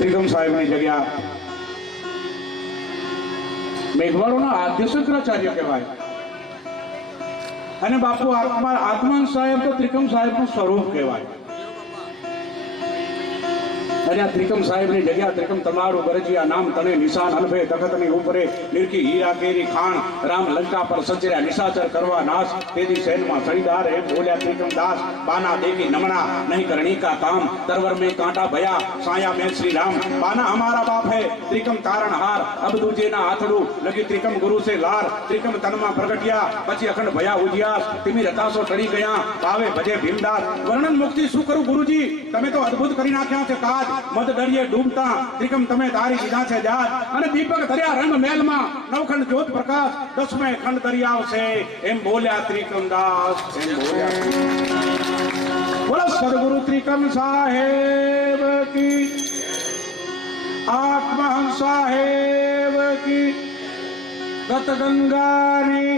ત્રિકમ સાહેબની જગ્યા. મેઘવાળોના આદ્ય શંકરાચાર્ય કહેવાય. અને બાપુ આત્મા આત્માન સાહેબ તો ત્રિકમ સાહેબનું સ્વરૂપ કહેવાય. અને આ ત્રિકમ સાહેબની જગ્યા ત્રિકમ તમારું ગરજિયા નામ તને નિશાન અનભે તખતની ઉપરે નિરખી હીરા કેરી ખાણ રામ લંકા પર સચર્યા નિશાચર કરવા નાશ તેદી સૈનમાં સળીદાર હે બોલ્યા ત્રિકમ દાસ બાના દેખી નમણા નહીં કરણી કા કામ તરવર में कांटा भया साया में श्री राम बाना हमारा बाप है त्रिकम कारण हार अब दूजे ना हाथड़ू लगी त्रिकम गुरु से लार त्रिकम तनमा प्रगटिया પછી અખંડ ભયા ઉજ્યાસ તિમિર હતાશો ટળી ગયા ભાવે ભજે ભીમદાસ વર્ણન મુક્તિ શું કરું ગુરુજી તમે તો અદ્ભુત કરી નાખ્યા છે કાજ મદ દરિયે ડૂબતા ત્રિકમ તમે તારી દીધા છે જાત અને દીપક ધર્યા રંગ મહેલમાં નવખંડ જ્યોત પ્રકાશ દસમે ખંડ દરિયાવ છે એમ બોલ્યા ત્રિકમ દાસ એમ બોલ્યા બોલો સદગુરુ ત્રિકમ સાહેબ કી આત્મહંસ સાહેબ કી ગત ગંગાની